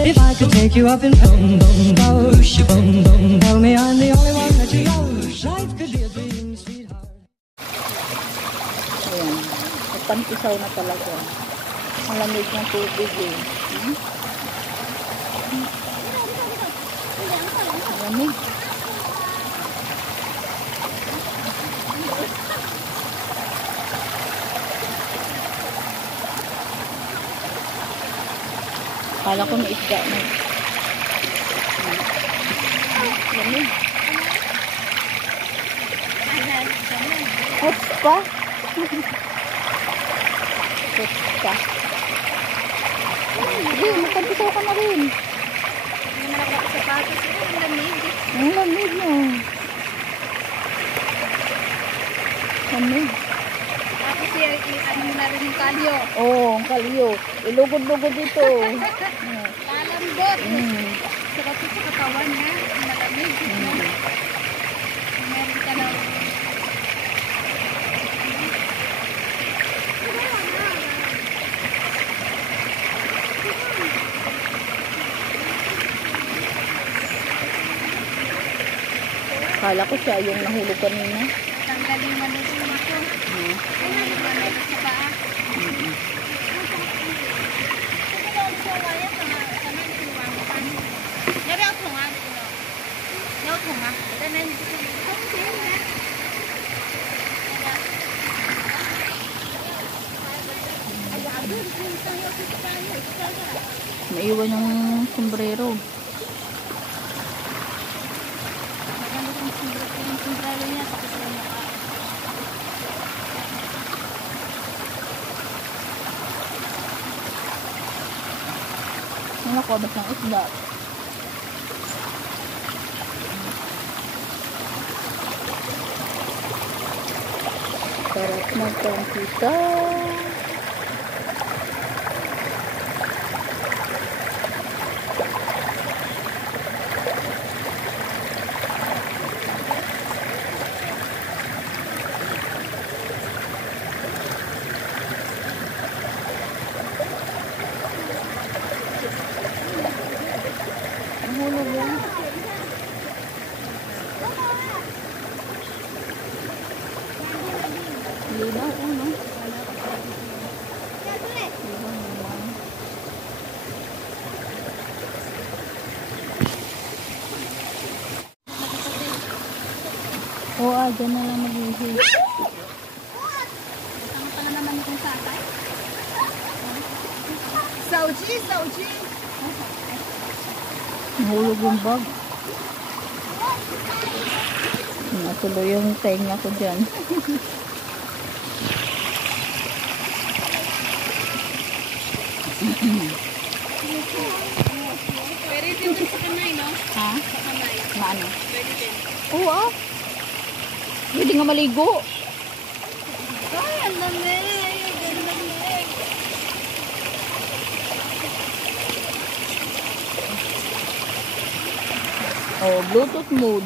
If I could take you up in boom boom bosh, boom boom, tell me I'm the only one that you know. Life could be a dream, sweetheart. Ayan, nagpantisaw na talaga. Ang lamig ng tubig eh. Ang lamig. Kala ko may isda na. Lamig. Hots pa. Hots pa. Sige, magkantisaw ka na rin. Hindi naman ako sapatos. Ang lamig. Ang lamig mo. Lamig. Tapos ano mo na rin yung kalyo. Oo, ang kalyo. Ilugod-lugod dito. Lalambot. Sarap sa katawan niya. Ang malamig. Meron ka na. Kala ko siya yung nahulog kanina. Tanggalin mo na rin ako. Ay, nalito na rin sa paa. Maiwan yung sombrero. Nakabot ng isda. Sarap magkampisa. Hulog yan. Libaw, ano? Oo, dyan na lang mag-ihil. Tama pala naman yung tatay. Sauji, sauji. Nahulog yung bag. Natuloy yung tenga ko dyan. Pwede din dun sa kamay, no? Ha? Sa kamay. Maano? Pwede din. Oo ah. Pwede nga maligo. Ay, ang lamig. Ang lamig. Oh, Bluetooth mode.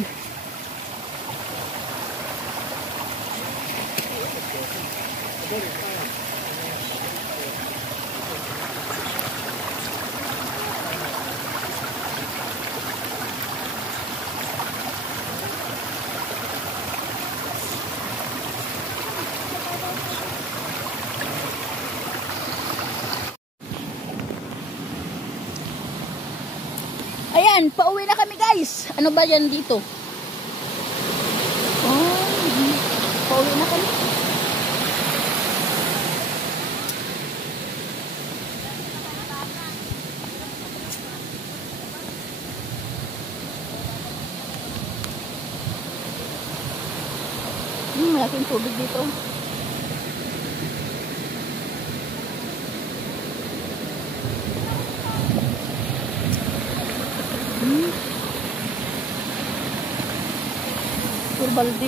Ayan, pauwi na kami guys. Ano ba yan dito? Oh, pauwi na kami. Malaking tubig dito. Baldi.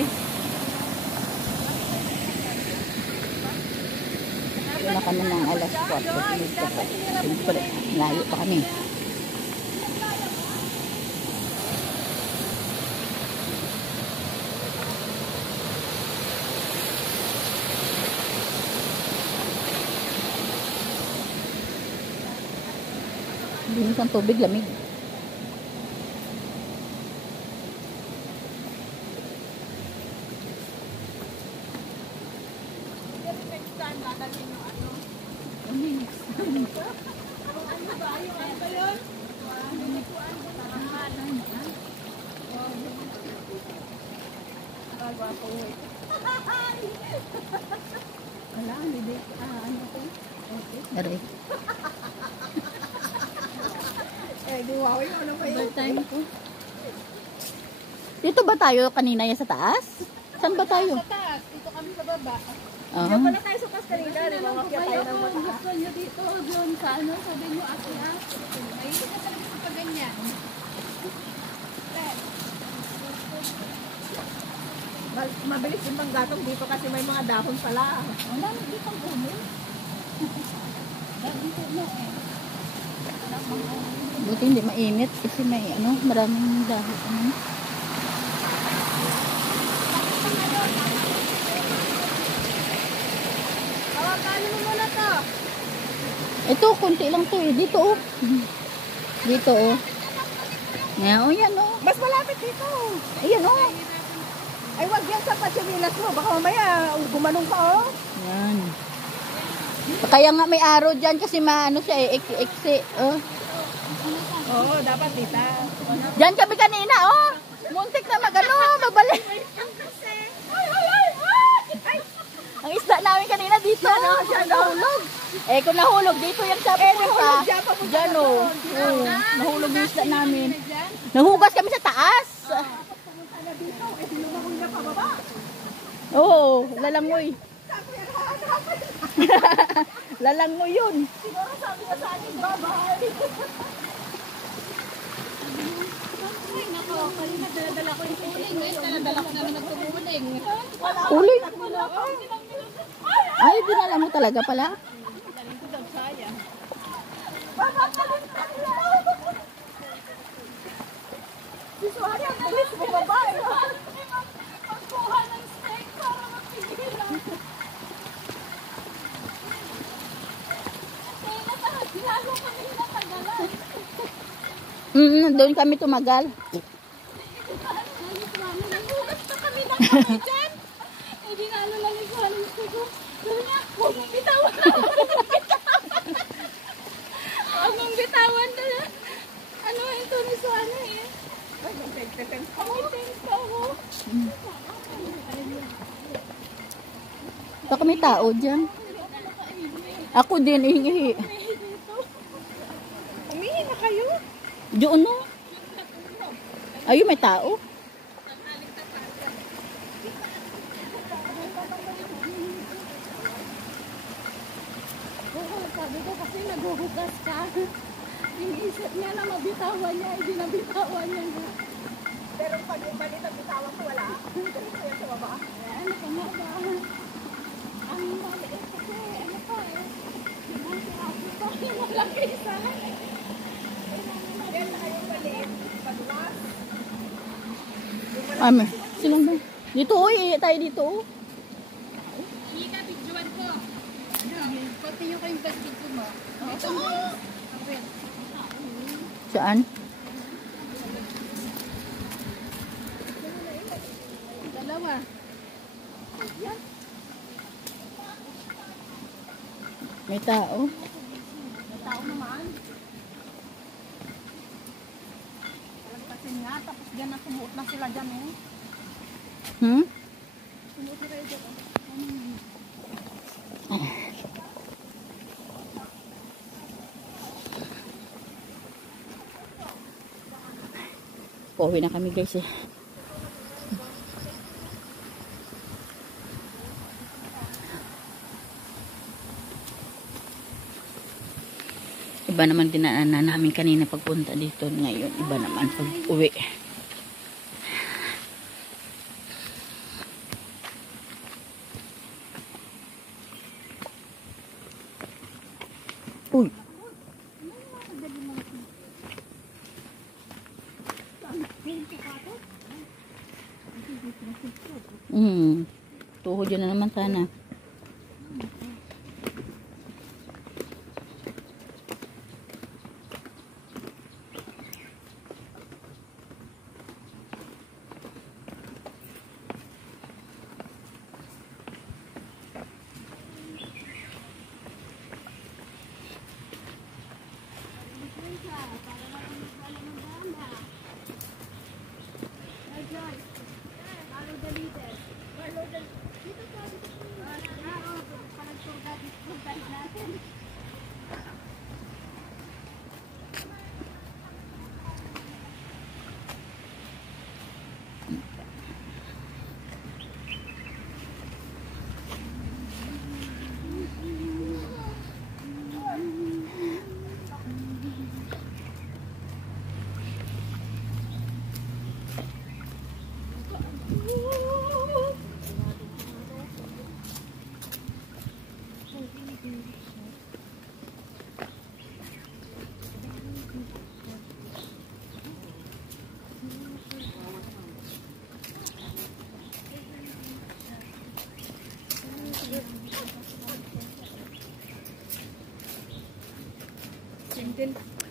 Wala kami ng alas 4. Siyempre, layo pa kami. Linis ang tubig, lamig. Wala, hindi. Ano ko? Aray. Giwawi mo na pa yun. Time ko. Dito ba tayo kanina yan sa taas? Saan ba tayo? Sa taas, dito kami sa baba. Ah. Wala tayo sa taas kanina, di ba? Kaya tayo ng mataas. Gusto nyo dito, yun, sa ano, sabi nyo, aki-ak. Ay, hindi ka talaga sa paganyan. Mabilis yung manggatong dito kasi may mga dahon pala. Ang dami dito ang puno. Dami puno eh. Buti hindi mainit kasi may ano, maraming dahon. Ano. Hawakan mo muna to. Ito, konti lang to eh. Dito oh. Dito oh. Yan oh, yan oh. Mas malapit dito. Ayan oh. Ay, wag yan sa patsimilas mo. Baka mamaya gumanong pa oh. Yan. Kaya nga may araw dyan kasi maano siya eh, eksi. Oh. Oo, dapat dita. Diyan kami kanina oh. Muntik na magano, mabalik. Ang isda namin kanina dito. Siya nahulog. Eh kung nahulog dito yan sa pupunta. Diyan oh. Nahulog yung isda namin. Nahugas kami sa taas. Oo, lalangoy. Lalangoy yun. Siguro sabi na sa akin, bye-bye. Ay, nako. Kanina daladala ko yung uling. Ngayon, daladala ko namin nagtumuling. Uling. Ay, dinala mo talaga pala. Si Suhari, ang bilis mo babae. Pagkuha ng steak para magpigilan. Lalo kami natagalan. Doon kami tumagal. Nagulat na kami ng kami dyan. Eh, di na ano lang yung kuha ng steak ko. Sabi niya, huwag mong bitawan na. Huwag mong bitawan na. Ano ito ni Suhana eh. Ay, mag-tens ka mo. Baka may tao dyan. Ako din, ihingi. Umihi na kayo. Doon no? Ayun, may tao. Sabi ko kasi naghuhugas ka. Iniisip niya na mabitawan niya, hindi nabitawan niya na. Pero pag yung balita bitawan ko, wala. Diretso yan sa baba. Ano ka nga ba? Ang maliit kasi, ano pa eh. Yung sinabi ko, yung malaki isa. Yan na kayong maliit. Padulas. Ame, sinong ba? Dito, oy, tayo dito. Ika, picturean ko. Pati yung kayong pag-picture mo. Ito mo. Saan? Dalawa. May tao. May tao naman. Palagpasin nga, tapos dyan na sumuot na sila dyan eh. Hmm? Sumuot na kayo dyan. Pauwi na kami guys eh. Iba naman dinaanan namin kanina pagpunta dito. Ngayon, iba naman pag uwi. Uy. Tuhod yun na naman sana.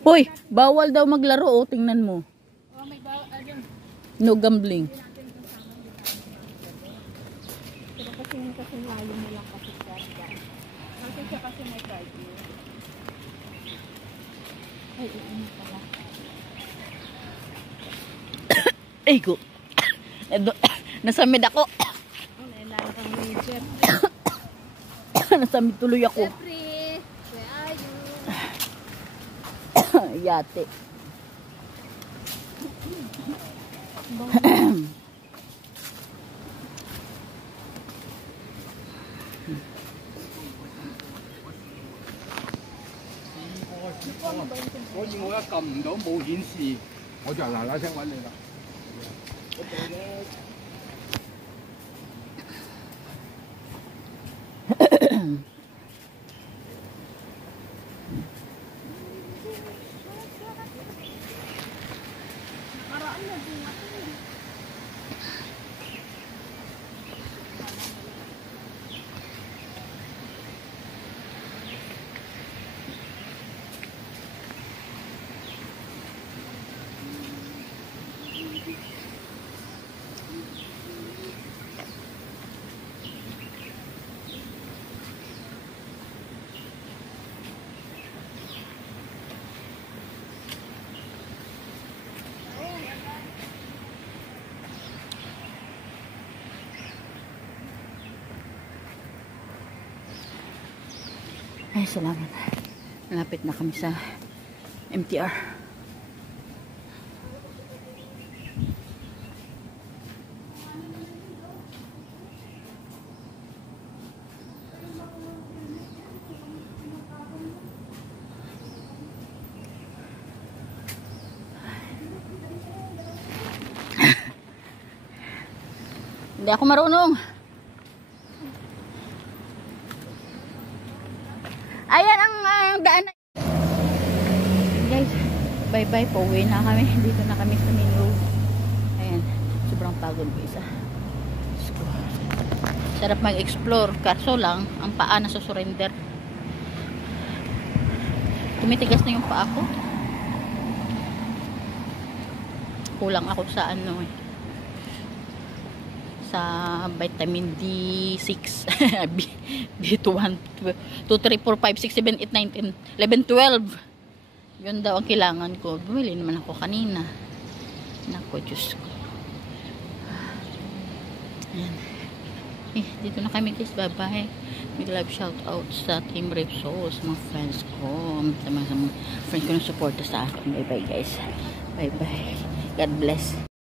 Hoy, bawal daw maglaro, oh. Tingnan mo. No gambling. Pero kasi layo mo lang kasi siya kasi may card mo. Ay, ini pala. Ay ko. Nasamid ako. Nailayo kang major. Nasamid tuloy ako. Jeffrey, where are you? Yate. Ay, salamat. Malapit na kami sa MTR. Hindi ako marunong. Ayan ang daan. Guys, bye-bye. Pauwi na kami. Dito na kami sa main road. Ayan. Sobrang pagod ko isa. Sarap mag-explore. Kaso lang, ang paa na surrender. Tumitigas na yung paa ko. Kulang ako sa ano eh. Sa vitamin D6 B1 2, 3, 4, 5, 6, 7, 8, 9, 10 11, 12 yun daw ang kailangan ko. Bumili naman ako kanina. Naku, Diyos ko. Ayan. Dito na kami guys. Bye bye. Big love shout out sa Team Repsol, sa mga friends ko, sa mga friends ko na support sa akin. Bye bye guys. Bye bye. God bless.